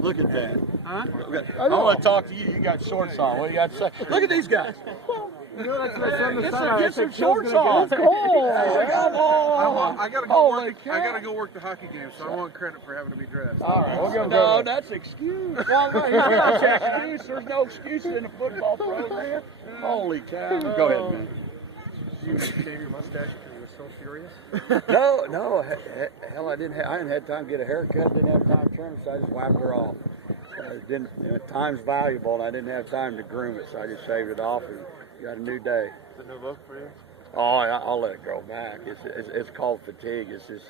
Look at that. Huh? I want to talk to you. You got shorts on. What do you got to say? Look at these guys. You know, that's what I said on the Get side. get some shorts on. Cool. I gotta go work the hockey game, so I want credit for having to be dressed. All right. We'll no, that's excuse. Well, that's excuse. There's no excuses in the football program. Holy cow. Go ahead, man. Did you shave your mustache because you were so furious? No. Hell, I hadn't had time to get a haircut. Didn't have time to trim it, so I just wiped her off. Time's valuable, and I didn't have time to groom it, so I just shaved it off and got a new day. Is it a new look for you? Oh, I'll let it grow back. It's called fatigue. It's just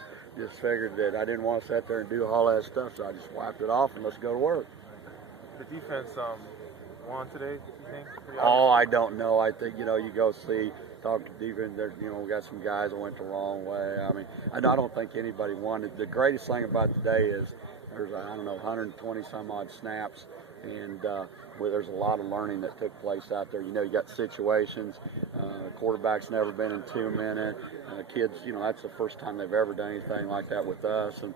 figured that I didn't want to sit there and do all that stuff, so I just wiped it off and let's go to work. The defense won today, you think? Oh, I don't know. I think, you go talk to defense. We got some guys that went the wrong way. I mean, I don't think anybody won it. The greatest thing about today is there's, 120 some odd snaps, and where there's a lot of learning that took place out there. You got situations. Quarterback's never been in 2 minutes. Kids, that's the first time they've ever done anything like that with us, and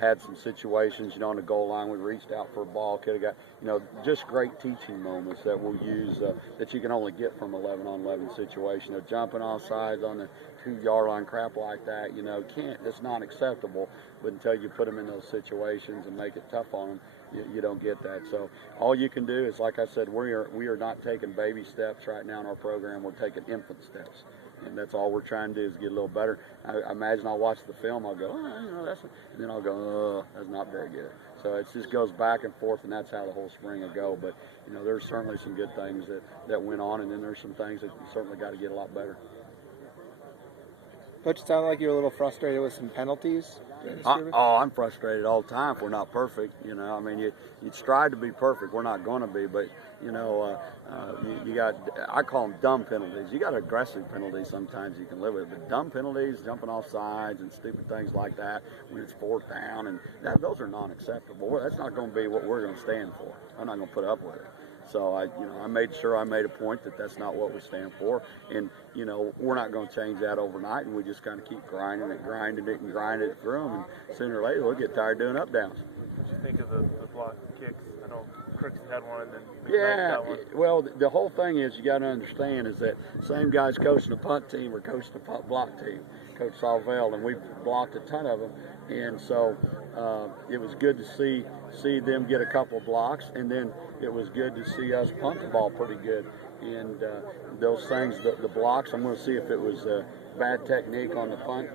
had some situations, on the goal line. We reached out for a ball, could have got, just great teaching moments that we'll use that you can only get from 11-on-11 situation. Jumping off sides on the 2-yard line, crap like that, it's not acceptable. But until you put them in those situations and make it tough on them, you don't get that. So all you can do is, like I said, we are not taking baby steps right now in our program. We're taking infant steps. And that's all we're trying to do is get a little better. I imagine I'll watch the film, I'll go, and then I'll go, that's not very good. So it just goes back and forth, and that's how the whole spring will go. But, there's certainly some good things that went on, and then there's some things that you certainly got to get a lot better. Coach, it sounded like you were a little frustrated with some penalties. I'm frustrated all the time if we're not perfect. You strive to be perfect. We're not going to be, but you got, I call them dumb penalties. You got aggressive penalties sometimes you can live with, but dumb penalties, jumping off sides and stupid things like that when it's 4th down, and those are non-acceptable. That's not going to be what we're going to stand for. I'm not going to put up with it. So I made sure I made a point that that's not what we stand for, and we're not going to change that overnight, and we just kind of keep grinding it through them, and sooner or later we'll get tired doing up downs. What did you think of the block kicks? I know Crooks had one, and then yeah. got one. Well, the whole thing is you got to understand is that same guys coaching the punt team or coaching the punt block team, Coach Salvell, and we blocked a ton of them, and so it was good to see them get a couple blocks, and then it was good to see us punt the ball pretty good. And those things, the blocks, I'm going to see if it was bad technique on the punt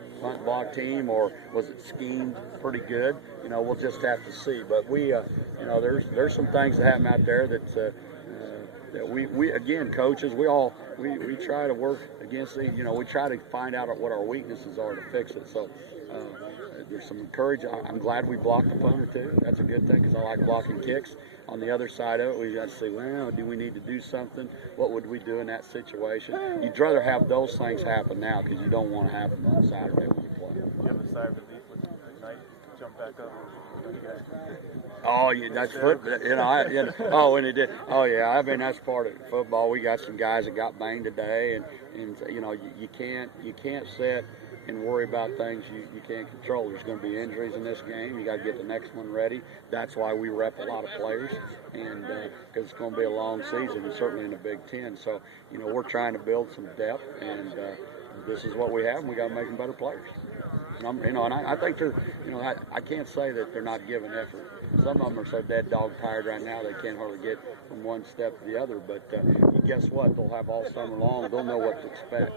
block team, or was it schemed pretty good. We'll just have to see. But we, there's some things that happen out there that we again, coaches, we try to work against these. We try to find out what our weaknesses are to fix it. So there's some encouragement. I'm glad we blocked the punter too. That's a good thing because I like blocking kicks. On the other side of it, we got to say, well, do we need to do something? What would we do in that situation? You'd rather have those things happen now because you don't want to have them on Saturday when you play. You have a sigh of relief when Knight jumped back up. Oh, yeah, that's football. And it did. Oh, yeah. I mean, that's part of football. We got some guys that got banged today, and you can't sit and worry about things you can't control. There's going to be injuries in this game. You got to get the next one ready. That's why we rep a lot of players, and because it's going to be a long season, and certainly in the Big Ten. So, we're trying to build some depth, and this is what we have, and we got to make them better players. And I think they're, I can't say that they're not giving effort. Some of them are so dead dog tired right now they can't hardly get from one step to the other. But guess what? They'll have all summer long. They'll know what to expect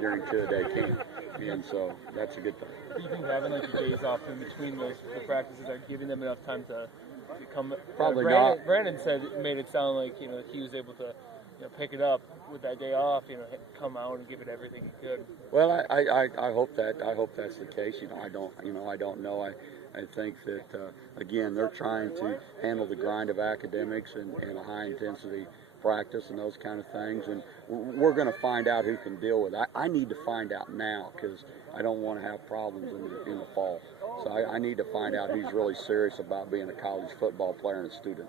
during 2-a-day camp, and so that's a good thing. Do you think having the days off in between the practices are giving them enough time to come? Probably not. Brandon made it sound like he was able to pick it up with that day off, come out and give it everything he could. Well, I hope that's the case. I don't know. I think that again they're trying to handle the grind of academics and a high intensity practice and those kind of things, and we're going to find out who can deal with it. I need to find out now because I don't want to have problems in the fall. So I need to find out who's really serious about being a college football player and a student.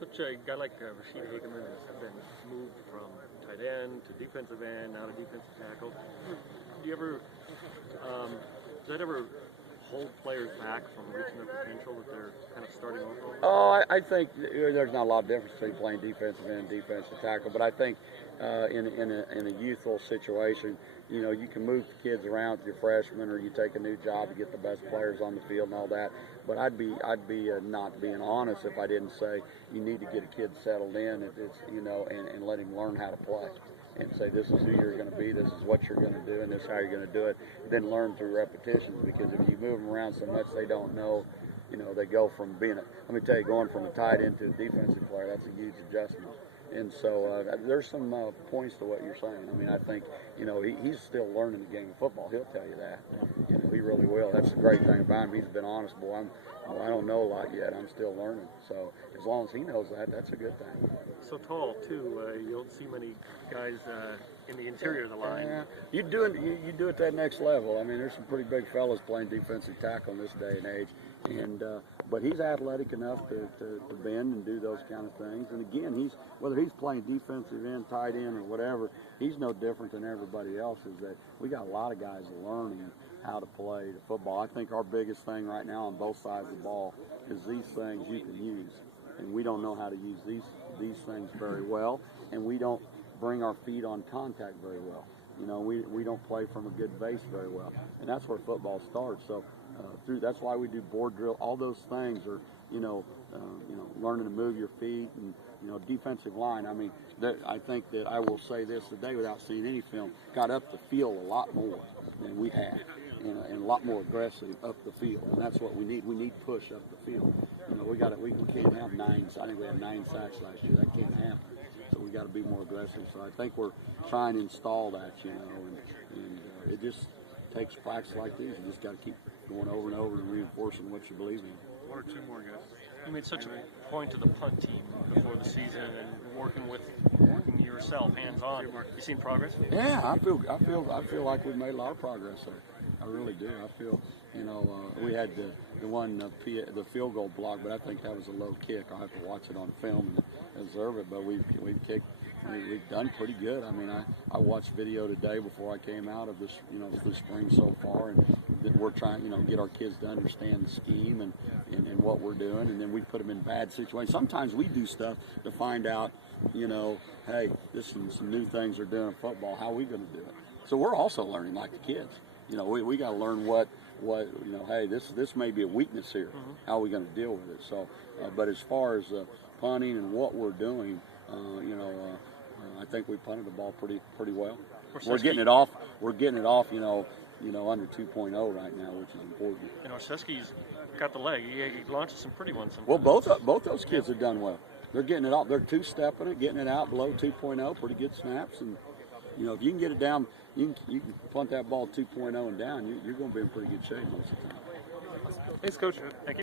Coach, a guy like Rashid Hageman has been moved from tight end to defensive end, now to defensive tackle. Do you ever, does that ever hold players back from reaching their potential that they're kind of starting off with? Oh, I think there's not a lot of difference between playing defensive end and defensive tackle, but I think in a youthful situation, you know, you can move the kids around with your freshmen, or you take a new job to get the best players on the field and all that. But I'd be not being honest if I didn't say you need to get a kid settled in, and let him learn how to play. And say, this is who you're going to be, this is what you're going to do, and this is how you're going to do it. Then learn through repetitions, because if you move them around so much they don't know, you know, they go from being let me tell you, going from a tight end to a defensive player, that's a huge adjustment. And so there's some points to what you're saying. I mean, I think, you know, he's still learning the game of football. He'll tell you that. You know, he really will. That's the great thing about him. He's been honest, boy. I don't know a lot yet. I'm still learning. So as long as he knows that, that's a good thing. So tall too. You don't see many guys in the interior of the line. Yeah, you do it that next level. I mean, there's some pretty big fellas playing defensive tackle in this day and age, and but he's athletic enough to bend and do those kind of things. And again, whether he's playing defensive end, tight end, or whatever, he's no different than everybody else. Is that we got a lot of guys learning how to play the football. I think our biggest thing right now on both sides of the ball is these things you can use, and we don't know how to use these things very well, and we don't bring our feet on contact very well. You know, we don't play from a good base very well, and that's where football starts. So that's why we do board drill. All those things are, learning to move your feet, and defensive line. I mean, I think that I will say this today without seeing any film, got up the field a lot more than we had, and a lot more aggressive up the field, and that's what we need. We need push up the field. You know, we can't have 9. I think we had 9 sacks last year. That can't happen. So we got to be more aggressive. So I think we're trying to install that, and it just takes practice like this. You just got to keep going over and over and reinforcing what you believe in. 1 or 2 more, guys. You made such a point to the punt team before the season, and working yourself hands-on. You seen progress? Yeah, I feel like we've made a lot of progress there. I really do. I feel, we had the field goal block, but I think that was a low kick. I'll have to watch it on film and observe it. But we've done pretty good. I mean, I watched video today before I came out of this, this spring so far, and we're trying, get our kids to understand the scheme and what we're doing, and then we put them in bad situations. Sometimes we do stuff to find out, hey, this is some new things they're doing in football. How are we going to do it? So we're also learning like the kids. We got to learn what hey, this may be a weakness here. Mm-hmm. How are we going to deal with it? So, but as far as punting and what we're doing, I think we punted the ball pretty well. We're getting it off. We're getting it off. Under 2.0 right now, which is important. Orsesky's got the leg. He launches some pretty ones sometimes. Well, both those kids have done well. They're getting it off. They're two-stepping it, getting it out below 2.0. Pretty good snaps, and if you can get it down, you can punt that ball 2.0 and down. You're going to be in pretty good shape most of the time. Thanks, Coach. Thank you.